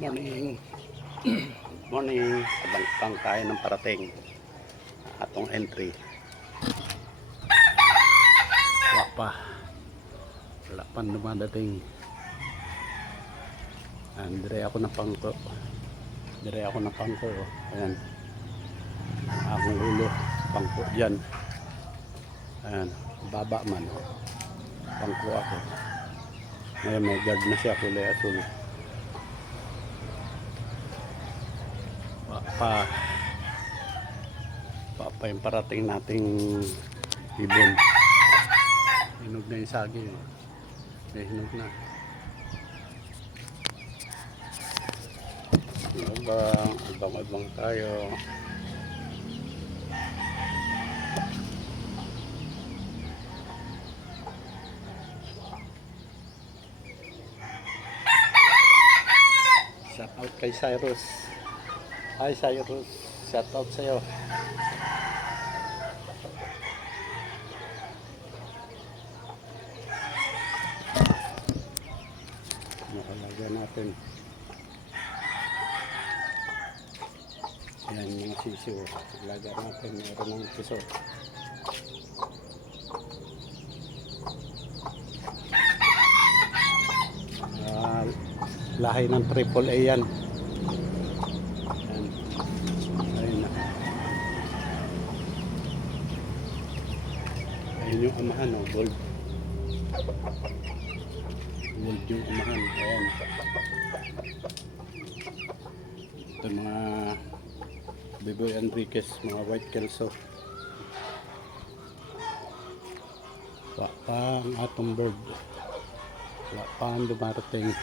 Morning. Morning. Abang tayo ng parating. Atong entry. Wala pa. Wala pa dumadating. Dire ako na pangko. Dire ako na pangko. Ayan. Akong ulo. Pangko dyan. Ayan. Baba man. Pangko ako. Ngayon may guard na siya. Kulay asul. Pa yung parating nating ibon. Hinog na yung saging. May hinog na. Abang tayo. Shout out kay Cyrus. Hi Cyrus, shout out sa'yo. Nakalaga natin. Yan mga sisiw. Nakalaga natin. Meron ng piso. Lahi ng AAA yan. Ayun yung amahan, oh, gold. Gold yung amahan. Ayan. Ito mga Biboy Enriquez, mga white kelso. Wala pa ang atong bird. Wala pa ang dumarating.